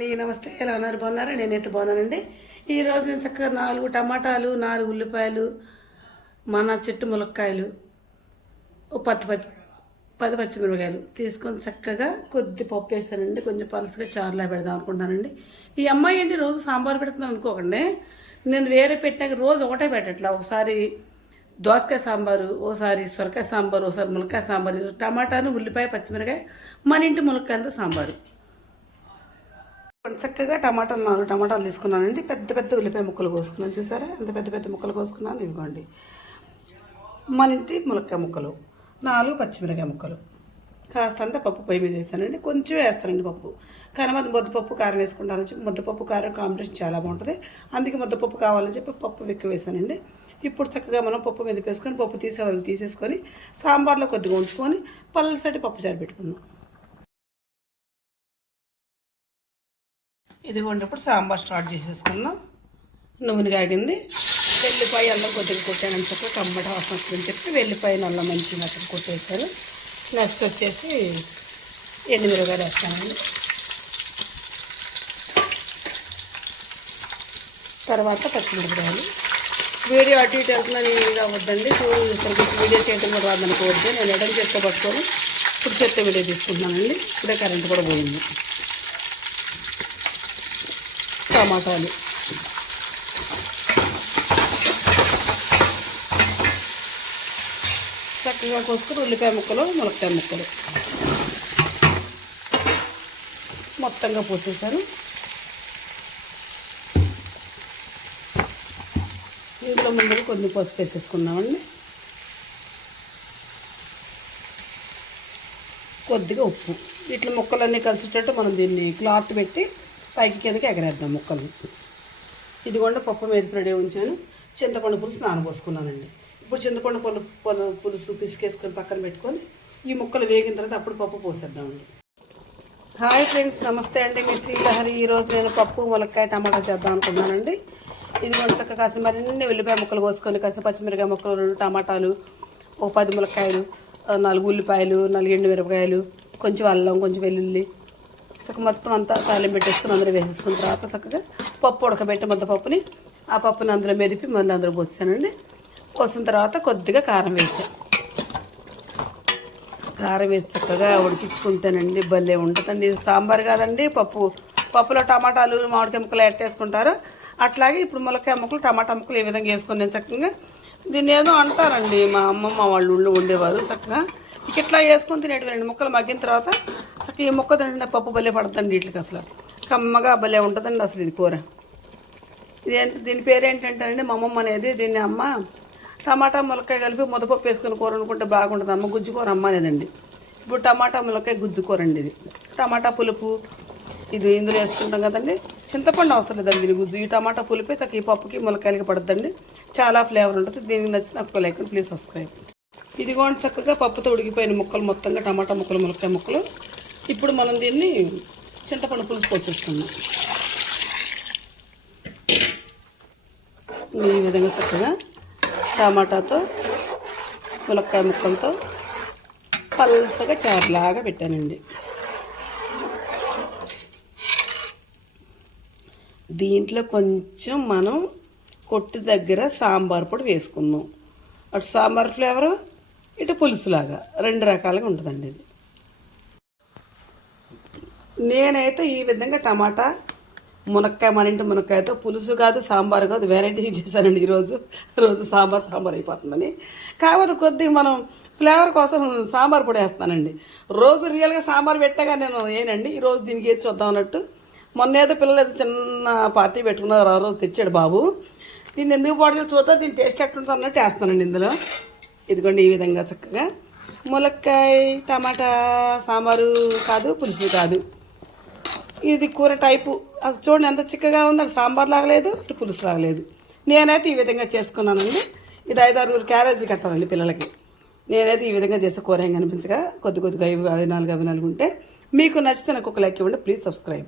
అండి నమస్తే. ఎలా ఉన్నారు? బాగున్నారా? నేనైతే బాగున్నానండి. ఈరోజు నేను చక్కగా నాలుగు టమాటాలు నాలుగు ఉల్లిపాయలు మన చెట్టు ములక్కాయలు పత్తి పచ్చి పది పచ్చిమిరపకాయలు తీసుకొని చక్కగా కొద్ది పప్పు వేస్తానండి. కొంచెం పలుసుగా చారులా పెడదాం అనుకుంటానండి ఈ అమ్మాయి ఏంటి? రోజు సాంబార్ పెడుతున్నాను అనుకోకండి. నేను వేరే పెట్టాక రోజు ఒకటే పెట్టట్లా. ఒకసారి దోసకాయ సాంబారు ఓసారి సొరకాయ సాంబారు ఓసారి ములక్కాయ సాంబారు టమాటాను ఉల్లిపాయ పచ్చిమిరకాయ మన ఇంటి ములక్కాయలతో సాంబారు. చక్కగా టమాటాలు నాలుగు టమాటాలు తీసుకున్నానండి. పెద్ద పెద్ద ఉల్లిపాయ ముక్కలు కోసుకున్నాను చూసారా? ఎంత పెద్ద పెద్ద ముక్కలు కోసుకున్నాను ఇవ్వండి. మన ఇంటి ములక్కాయ ముక్కలు నాలుగు పచ్చిమిరకాయ ముక్కలు. కాస్తంత పప్పు పొయ్యి మీద వేస్తానండి. కొంచెం వేస్తానండి పప్పు. కానీ మరి ముద్దపప్పు కారం వేసుకుంటానని చెప్పి ముద్దపప్పు కారం కాంబినేషన్ చాలా బాగుంటుంది. అందుకే ముద్దపప్పు కావాలని చెప్పి పప్పు ఎక్కువ వేసానండి. ఇప్పుడు చక్కగా మనం పప్పు మీద వేసుకొని పప్పు తీసే వరకు తీసేసుకొని సాంబార్లో కొద్దిగా ఉంచుకొని పల్సటి పప్పు చారు పెట్టుకుందాం. ఇదిగోండి ఇప్పుడు సాంబార్ స్టార్ట్ చేసేసుకున్నాం నూనె కాగింది. వెల్లిపాయ అల్లం కొద్దిగా కొట్టానని చెప్పి టమాటా వాసన వస్తుందని చెప్పి వెల్లిపాయ అల్లం మంచిగా అక్కడ కొట్టేస్తారు నెక్స్ట్ వచ్చేసి ఎండుమిరగాయలు వేస్తానండి. తర్వాత పచ్చిమిరపకాయలు. వీడియో అటు ఇటు వెళ్తున్నా నేను ఇది అవ్వద్దండి చూడు ఇక్కడికి వీడియో చేయడం కూడా రాదనుకోవద్దు. నేను ఎడం చేస్తే పట్టుకొని ఇప్పుడు చెత్త వీడియో తీసుకుంటున్నానండి. ఇప్పుడే కరెంట్ కూడా పోయింది. టమాటాలు. చక్కగా కోసుకొని ఉల్లిపాయ ముక్కలు మునక్కాయ ముక్కలు. మొత్తంగా పోసేసాను. దీంట్లో ముందు కొన్ని పసుపు వేసేసుకున్నామండి కొద్దిగా ఉప్పు. ఇట్లా ముక్కలన్నీ కలిసేటట్టు మనం దీన్ని క్లాత్ పెట్టి పైకి కిందకి ఎగరేద్దాం ముక్కలు ఇది కూడా పప్పు మీద రెడీ ఉంచాను. చింతపండు పులుసు నానబోసుకున్నానండి. ఇప్పుడు చింతపండు పులు పులు పులుసు పిసికేసుకొని పక్కన పెట్టుకొని ఈ ముక్కలు వేగిన తర్వాత అప్పుడు పప్పు పోసేద్దామండి. హాయ్ ఫ్రెండ్స్ నమస్తే అండి. మీ శ్రీలహరి ఈరోజు నేను పప్పు ములక్కాయ టమాటా చేద్దాం అనుకున్నానండి ఇది కొంచెం చక్కగా కాసి మరిన్ని ఉల్లిపాయ ముక్కలు కోసుకొని కాసి పచ్చిమిరకాయ ముక్కలు రెండు టమాటాలు ఓ పది ములక్కాయలు నాలుగు ఉల్లిపాయలు నాలుగు ఎండు మిరపకాయలు కొంచెం అల్లం కొంచెం వెల్లుల్లి చక్కగా మొత్తం అంతా తాలింపు పెట్టేసుకుని అందులో వేసేసుకున్న తర్వాత చక్కగా పప్పు ఉడకబెట్టి ముద్ద పప్పుని ఆ పప్పుని అందులో మెదిపి మళ్ళీ అందులో పోసానండి పోసిన తర్వాత కొద్దిగా కారం వేసాను కారం వేసి చక్కగా ఉడికించుకుంటానండి భలే ఉంటుందండి. సాంబార్ కాదండి పప్పు. పప్పులో టమాటాలు మామిడికాయ ముక్కలు ఎట్టేసుకుంటారు అట్లాగే ఇప్పుడు ములక్కాయ ముక్కలు టమాటా ముక్కలు ఈ విధంగా వేసుకుని నేను చక్కగా దీన్ని ఏదో అంటారండి మా అమ్మమ్మ వాళ్ళు ఊళ్ళో ఉండేవారు చక్కగా. ఇక ఇట్లా వేసుకొని తినేటివి ముక్కలు మగ్గిన తర్వాత చక్కగా ఈ మొక్క తింటే పప్పు భలే పడుతుంది వీటికి అసలు. కమ్మగా భలే ఉంటుందండి అసలు ఇది కూర. ఇది దీని పేరు ఏంటంటేనండి మా అమ్మమ్మ అనేది దీన్ని అమ్మ టమాటా ములక్కాయ కలిపి ముద్దపప్పు వేసుకుని కూర అనుకుంటే బాగుంటుంది. అమ్మ గుజ్జు కూర అమ్మ అనేదండి. ఇప్పుడు టమాటా ములక్కాయ గుజ్జు కూర అండి ఇది. టమాటా పులుపు ఇది ఇందులో వేసుకుంటాం కదండి. చింతపండు అవసరం లేదండి దీని గుజ్జు. ఈ టమాటా పులిపే చక్క ఈ పప్పుకి ములకాయలకి పడుతుందండి చాలా ఫ్లేవర్ ఉంటుంది. దీనికి నచ్చిన నాకు లైక్ ప్లీజ్ సబ్స్క్రైబ్. ఇదిగోండి చక్కగా పప్పుతో ఉడికిపోయిన ముక్కలు మొత్తంగా టమాటా ముక్కలు ములకాయ ముక్కలు. ఇప్పుడు మనం దీన్ని చింతపండు పులుసు పోసేసుకుందాం. ఈ విధంగా చక్కగా టమాటాతో ములక్కాయ ముక్కలతో పల్సగా చారులాగా పెట్టానండి. దీంట్లో కొంచెం మనం కొట్టు దగ్గర సాంబార్ పొడి వేసుకుందాం. అటు సాంబార్ ఫ్లేవరు ఇటు పులుసులాగా. రెండు రకాలుగా ఉంటుందండి ఇది. నేనైతే ఈ విధంగా టమాటా మునక్కాయ మన ఇంటి మునక్కాయతో పులుసు కాదు సాంబార్ కాదు వెరైటీ చేశానండి ఈరోజు. రోజు సాంబార్ సాంబార్ అయిపోతుందని. కాకపోతే కొద్దిగా మనం ఫ్లేవర్ కోసం సాంబార్ పొడి వేస్తానండి. రోజు రియల్గా సాంబార్ పెట్టాగా నేను ఏనండి ఈరోజు దీనికి ఏది చూద్దాం అన్నట్టు. మొన్న ఏదో పిల్లలు ఏదో చిన్న పార్టీ పెట్టుకున్నారు ఆ రోజు తెచ్చాడు బాబు. దీన్ని ఎందుకు పాటు చూద్దాం దీని టేస్ట్ ఎట్లుంటుంది అన్నట్టు వేస్తానండి ఇందులో. ఇదిగోండి ఈ విధంగా చక్కగా. ములక్కాయ టమాటా సాంబారు కాదు పులుసు కాదు. ఇది కూర టైపు. అసలు చూడండి ఎంత చిక్కగా ఉందో సాంబార్ లాగలేదు ఇటు పులుసు లాగలేదు నేనైతే ఈ విధంగా చేసుకున్నానండి. ఇది ఐదారుగురు క్యారేజీ కట్టాలండి పిల్లలకి. నేనైతే ఈ విధంగా చేసే కూర ఏం కనిపించగా కొద్ది కొద్దిగా ఐదు అవి నాలుగు అవి నాలుగు ఉంటే మీకు నచ్చితే నాకు ఒక లైక్ ఇవ్వండి. Please subscribe.